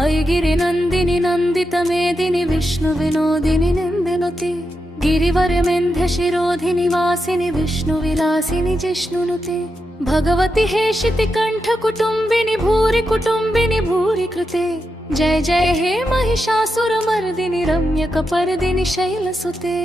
ऐगिरि नन्दिनि नन्दित मेदिनि विष्णु विनोदिनि निन्दिनुते गिरिवर मेन्ध्य शिरोधिनि वासिनि विष्णु विलासिनि जिष्णुनुते भगवति हेशिति कंठ कुटुम्बिनि भूरि कृते जय जय हे महिषासुर मर्दिनि रम्यक पर्दिनि शैलसुते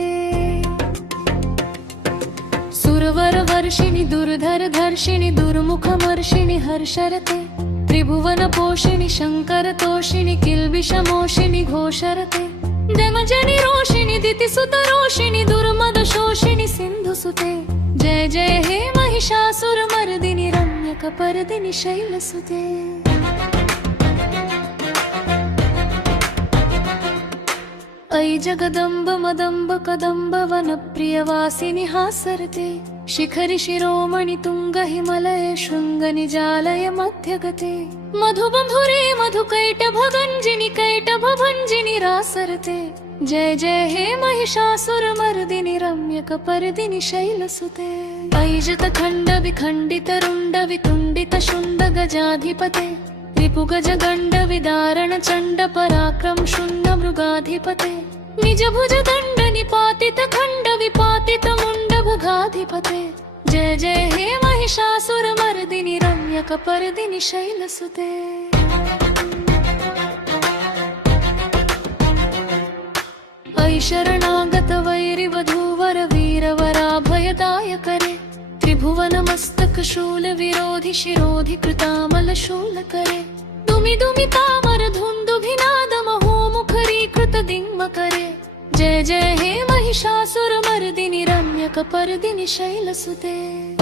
सुरवर वर्षिणि दुर्धर धर्षिणि दुर्मुख मर्षिणि हर्षरते त्रिभुवन पोषिणि शंकर तोषिणि किल्बिष मोषिणि घोषरते जमजनि रोषिणि दितिसुत रोषिणि दुर्मद शोषिणि सिन्धुसुते जय जय हे महिषासुर मर्दिनि रम्यक पर्दिनि शैलसुते ऐ जगदम्ब मदम्ब कदम्ब वनप्रियवासिनि हासरते शिखरि शिरोमणि तुंग हिमलय शृंग निजालय मध्यगते मधुबंधुरे मधुकैटभ गंजिनि कैटभ भंजिनि रासरते जय जय हे महिषासुर मर्दिनि रम्यक पर्दिनि शैलसुते ऐजत खंड विखंडित रुंड वितुंडित शुंड गजाधिपते रिपुगज गंड विदारण चंड पराक्रम शून्य मृगाधिपते निज भुज दंड निपातित खंड विपातित मुंड भगाधिपते जय जय हे महिषासुर मर्दिनि रम्यक पर्दिनि शैलसुते ऐ शरणागत वैरि वधूवर वीरवराभयदाय करे त्रिभुवन मस्तक शूल विरोधि शिरोधि कृतामल शूल करे दुमि दुमि तामर धुंदुभिनाद महो मुखरी कृत दिङ्म करे जय जय हे महिषासुर मर्दिनि रम्यक पर्दिनि शैलसुते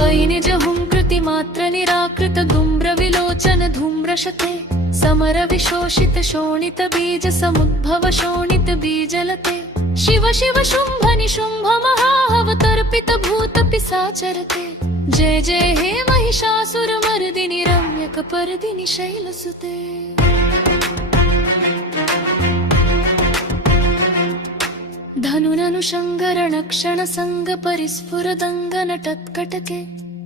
ऐ निज हुंकृति मात्र निराकृत धूम्र विलोचन धूम्रशते समर विशोषित शोणित बीज समुद्भव शोणित बीजलते शिव शिव शुंभ निशुंभ महावतर्पित भूत पिशाचरते जय जय हे महिषासुर मर्दिनि रम्यक पर्दिनि शैलसुते धनुननुशङ्गर क्षण संग परिस्फुर दंगन टत्कटके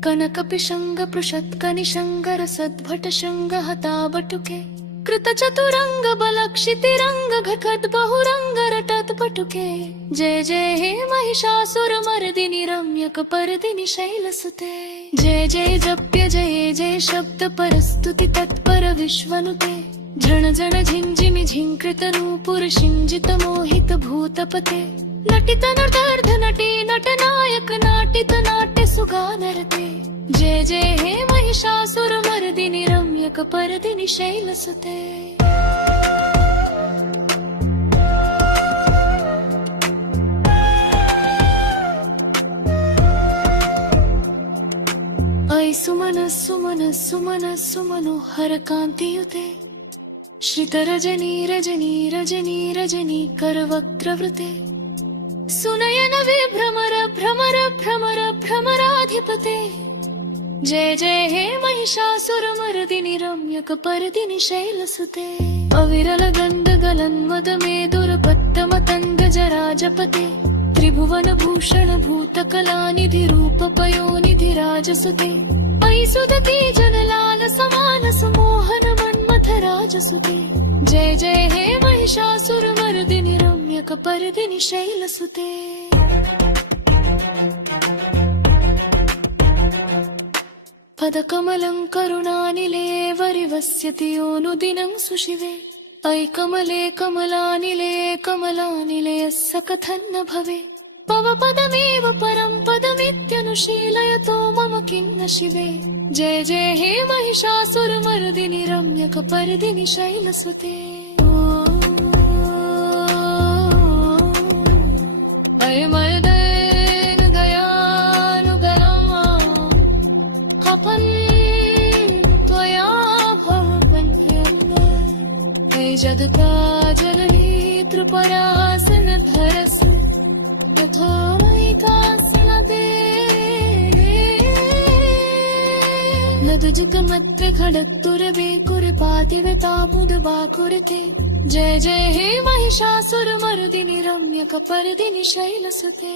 कनक पिशंग पृषत्क निशंगर सद्भट शंग हताबटुके कृत चतुरंग बलक्षितिरंग घटत बहुरंग रटत पटुके जय जय हे महिषासुर मर्दिनि रम्यक पर्दिनि शैलसुते जय जय जप्य जय जय शब्द परस्तुति तत्पर विश्वनुते झण झण झिंझिमि झिंकृत नूपुर शिंजित मोहित भूतपते नटित नटार्ध नटे नटनायक नाटित नाट्य सुगानरते जय जय हे महिषासुर मर्दिनि रम्यक पर्दिनि शैलसुते ऐ सुमन सुमन सुमन सुमनोहर कान्तियुते श्रितरजनी रजनी रजनी रजनी करवक्त्रवृते सुनयन विभ्रमर भ्रमर भ्रमर भ्रमराधिपते जय जय हे महिषासुर मर्दिनि रम्यक पर्दिनि शैलसुते अविरल गंध गलन्मद मेदुरपत्त मतंग जराजपते त्रिभुवन भूषण भूतकलानिधि रूप पयोनिधि राजसुते ऐ सुदती जनलाल समान सुमोहन मन्मथ राजसुते जय जय हे महिषासुर मर्दिनि रम्यक पर्दिनि शैलसुते पदकमलं करुणानिले वरिवस्यति योनुदिनं सुशिवे ऐ कमले कमलानिले कमलानिलयस्य कथन्न भवे पव पदमेव परं पदमित्यनुशीलयतो मम किन्न शिवे जय जय हे महिषासुर मर्दिनि रम्यक पर्दिनि शैलसुते ऐ मयदेन दयानुगरम् हपन् त्वया भवपन्यम् ऐ जगत्काजलहि त्रिपरासनधरस्व यथा मयिकासनदे नदजुकमत्र खडक्तुरवे कुरपातिवे तामुदबाकुरते जय जय हे महिषासुर मर्दिनि रम्यक पर्दिनि शैलसुते।